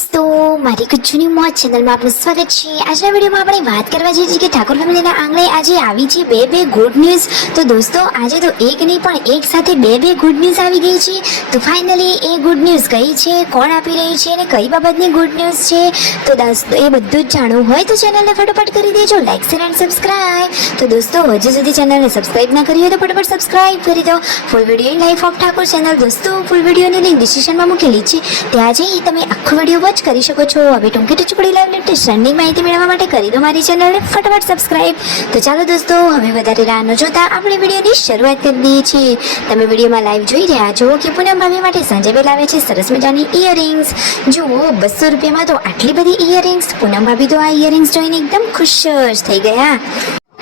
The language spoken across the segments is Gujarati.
દોસ્તો, મારી કચ્છની મોજ ચેનલમાં આપનું સ્વાગત છે। આજના વિડીયોમાં આપણે વાત કરવા જઈએ છીએ કે ઠાકોર ફેમિલીના આંગણે આજે આવી છે બે ગુડ ન્યૂઝ। તો દોસ્તો, આજે તો એક નહીં પણ એક સાથે બે ગુડ ન્યૂઝ આવી ગઈ છે। તો ફાઇનલી એ ગુડ ન્યૂઝ કઈ છે, કોણ આપી રહી છે અને કઈ બાબતની ગુડ ન્યૂઝ છે, તો દોસ્તો એ બધું જ જાણવું હોય તો ચેનલને ફટાફટ કરી દેજો લાઈક શેર એન્ડ સબસ્ક્રાઇબ। તો દોસ્તો, હજુ સુધી ચેનલને સબસ્ક્રાઇબ ના કરી હોય તો ફટાફટ સબસ્ક્રાઇબ કરી દો। Full video in life of Thakor channel દોસ્તો, ફૂલ વિડીયોની લિંક ડિસ્ક્રિપ્શનમાં મૂકેલી છે, ત્યાં જઈ તમે આખો વિડીયો વોચ કરી શકો છો। હવે ટૂંકી ટચુકડી લાઈવ લેટેસ્ટ ટ્રેન્ડિંગ માહિતી મેળવવા માટે કરી દો મારી ચેનલને ફટાફટ સબસ્ક્રાઇબ। તો ચાલો દોસ્તો, હવે વધારે રાહ ન જોતા આપણે વિડીયોની શરૂઆત કરી દઈએ છીએ। તમે વિડીયોમાં લાઈવ જોઈ રહ્યા છો કે પૂનમ ભાભી માટે સંજયભાઈ લાવે છે સરસ મજાની ઇયરિંગ્સ। જુઓ, 200 રૂપિયામાં તો આટલી બધી ઇયરિંગ્સ। પૂનમ ભાભી તો આ ઇયરિંગ્સ જોઈને એકદમ ખુશ જ થઈ ગયા।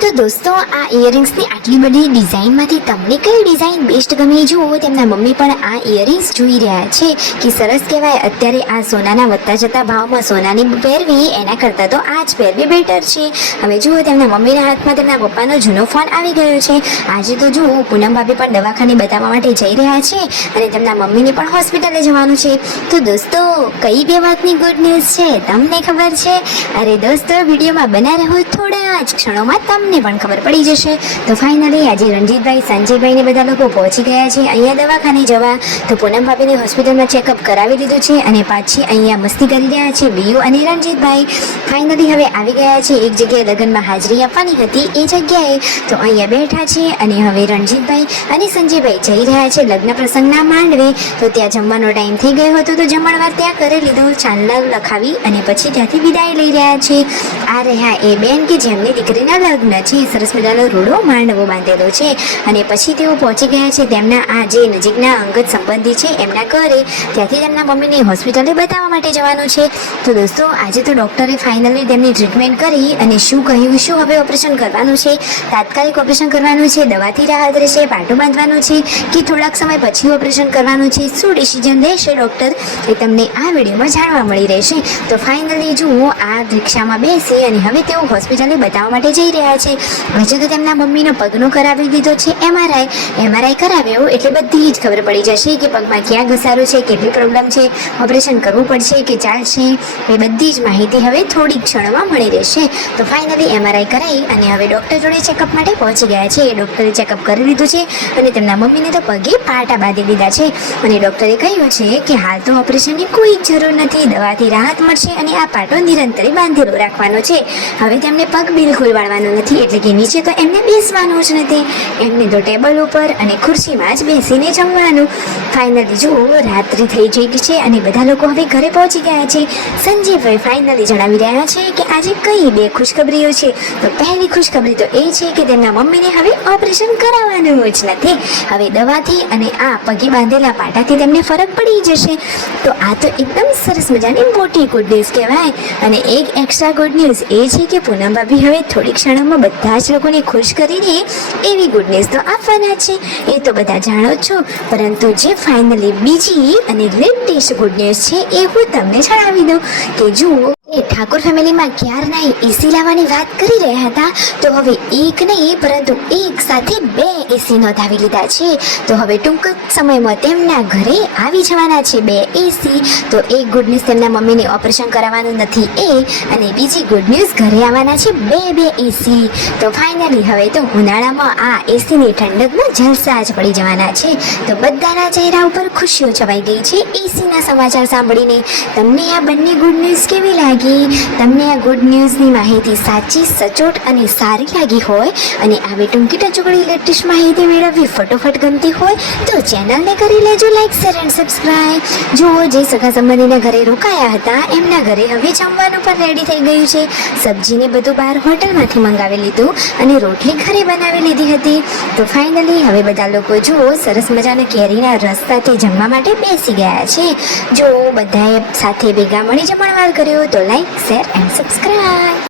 તો દોસ્તો, આ ઇયરિંગ્સની આટલી બધી ડિઝાઇનમાંથી તમને કઈ ડિઝાઇન બેસ્ટ ગમી? જુઓ, તેમના મમ્મી પણ આ ઇયરિંગ્સ જોઈ રહ્યા છે કે સરસ કહેવાય। અત્યારે આ સોનાના વધતા જતા ભાવમાં સોનાની પહેરવી એના કરતાં તો આ જ પહેરવી બેટર છે। હવે જુઓ, તેમના મમ્મીના હાથમાં તેમના પપ્પાનો જૂનો ફોન આવી ગયો છે। આજે તો જુઓ, પૂનમ ભાભી પણ દવાખાને બતાવવા માટે જઈ રહ્યા છે અને તેમના મમ્મીને પણ હોસ્પિટલે જવાનું છે। તો દોસ્તો, કઈ બે વાતની ગુડ ન્યૂઝ છે તમને ખબર છે? અરે દોસ્તો, વિડીયોમાં બના રહો, થોડા જ ક્ષણોમાં તમને પણ ખબર પડી જશે। તો ફાઇનલી આજે રણજીતભાઈ, સંજયભાઈ ને બધા લોકો પહોંચી ગયા છે અહીંયા દવાખાને જવા। તો પૂનમ ભાભીને હોસ્પિટલમાં ચેકઅપ કરાવી લીધું છે અને પાછી અહીંયા મસ્તી કરી રહ્યા છે બીયુ અને રણજીતભાઈ। ફાઇનલી હવે આવી ગયા છે એક જગ્યાએ લગ્નમાં હાજરી આપવાની હતી એ જગ્યાએ। તો અહીંયા બેઠા છે અને હવે રણજીતભાઈ અને સંજયભાઈ જઈ રહ્યા છે લગ્ન પ્રસંગના માંડવે। તો ત્યાં જમવાનો ટાઈમ થઈ ગયો હતો તો જમણવાર ત્યાં કરી લીધું, ચાંદલા લખાવી અને પછી ત્યાંથી વિદાય લઈ રહ્યા છે। આ રહ્યા એ બેન કે જેમની દીકરીના લગ્ન છે। સરસ મજાનો રૂડો માંડવો બાંધેલો છે અને પછી તેઓ પહોંચી ગયા છે તેમના આ જે નજીકના અંગત સંબંધી છે એમના ઘરે। ત્યાંથી તેમના મમ્મીને હોસ્પિટલે બતાવવા માટે જવાનું છે। તો દોસ્તો, આજે તો ડૉક્ટરે ફાઇનલી તેમની ટ્રીટમેન્ટ કરી અને શું કહ્યું, શું હવે ઓપરેશન કરવાનું છે, તાત્કાલિક ઓપરેશન કરવાનું છે, દવાથી રાહત રહેશે, પાટું બાંધવાનું છે કે થોડાક સમય પછી ઓપરેશન કરવાનું છે, શું ડિસિઝન લેશે ડૉક્ટર એ તમને આ વિડીયોમાં જાણવા મળી રહેશે। તો ફાઇનલી જુઓ, આ રિક્ષામાં બેસી અને હવે તેઓ હોસ્પિટલે બતાવવા માટે જઈ રહ્યા છે। હજુ તો તેમના મમ્મીનો પગનો કરાવી દીધો છે એમઆરઆઈ કરાવ્યો એટલે બધી જ ખબર પડી જશે કે પગમાં ક્યાં ઘસારો છે, કેટલી પ્રોબ્લેમ છે, ઓપરેશન કરવું પડશે કે ચાલશે, એ બધી જ માહિતી હવે થોડી ક્ષણોમાં મળી રહેશે। તો ફાઇનલી એમઆરઆઈ કરાવી અને હવે ડૉક્ટર જોડે ચેકઅપ માટે પહોંચી ગયા છે। ડૉક્ટરે ચેકઅપ કરી લીધું છે અને તેમના મમ્મીને તો પગે પાટા બાંધી દીધા છે અને ડૉક્ટરે કહ્યું છે કે હાલ તો ઓપરેશનની કોઈ જરૂર નથી, દવાથી રાહત મળશે અને આ પાટો નિરંતરે બાંધેલો રાખવાનો છે। હવે તેમને પગ બિલકુલ વાળવાનો નથી, એટલે કે નીચે તો એમને બેસવાનું જ નથી, એમને તો ટેબલ ઉપર અને ખુરશીમાં જ બેસીને જમવાનું। ફાઇનલી જુઓ, રાત્રિ થઈ ગઈ છે અને બધા લોકો હવે ઘરે પહોંચી ગયા છે। સંજયભાઈ ફાઇનલી જણાવી રહ્યા છે કે આજે કઈ બે ખુશખબરીઓ છે। તો પહેલી ખુશખબરી તો એ છે કે તેમના મમ્મીને હવે ઓપરેશન કરાવવાનું જ નથી, હવે દવાથી અને આ પગે બાંધેલા પાટાથી તેમને ફરક પડી જશે। તો આ તો એકદમ સરસ મજાની મોટી ગુડ ન્યૂઝ કહેવાય। અને એક એક્સ્ટ્રા ગુડ ન્યૂઝ એ છે કે પૂનમ ભાભી હવે થોડી ક્ષણોમાં બધા જ લોકોને ખુશ કરીને એવી ગુડ ન્યૂઝ તો આપવાના છે, એ તો બધા જાણો છો, પરંતુ જે ફાઇનલી બીજી અને લેટેસ્ટ ગુડ ન્યૂઝ છે એ હું તમને જણાવી દઉં કે જુઓ, એ ઠાકોર ફેમિલીમાં ક્યારના એસી લાવવાની વાત કરી રહ્યા હતા, તો હવે એક નહીં પરંતુ એક સાથે 2 એસી નોંધાવી લીધા છે। તો હવે ટૂંક સમયમાં તેમના ઘરે આવી જવાના છે 2 એસી। તો એક ગુડ ન્યૂઝ તેમના મમ્મીને ઓપરેશન કરાવવાનું નથી એ, અને બીજી ગુડ ન્યૂઝ ઘરે આવવાના છે 2 એસી। તો ફાઇનલી હવે તો ઉનાળામાં આ એસીની ઠંડકમાં જલસા જ પડી જવાના છે। તો બધાના ચહેરા ઉપર ખુશીઓ છવાઈ ગઈ છે એસીના સમાચાર સાંભળીને। તમને આ બંને ગુડ ન્યૂઝ કેવી લાગી? તમને આ ગુડ ન્યૂઝની માહિતી સાચી, સચોટ અને સારી લાગી હોય અને આવી ટૂંકી ટચુકડી લેટેસ્ટ માહિતી મેળવવી ફટોફટ ગમતી હોય તો ચેનલને કરી લેજો લાઈક શેર એન્ડ સબસ્ક્રાઇબ। જુઓ, જે સગા સંબંધીના ઘરે રોકાયા હતા એમના ઘરે હવે જમવાનું પણ રેડી થઈ ગયું છે। સબ્જીને બધું બહાર હોટલમાંથી મંગાવી લીધું અને રોટલી ઘરે બનાવી લીધી હતી। તો ફાઇનલી હવે બધા લોકો જુઓ સરસ મજાના કેરીના રસ સાથે જમવા માટે બેસી ગયા છે। જો બધાએ સાથે ભેગા મળી જમણવાર કર્યો તો લાઈક શેર એન્ડ સબસ્ક્રાઇબ।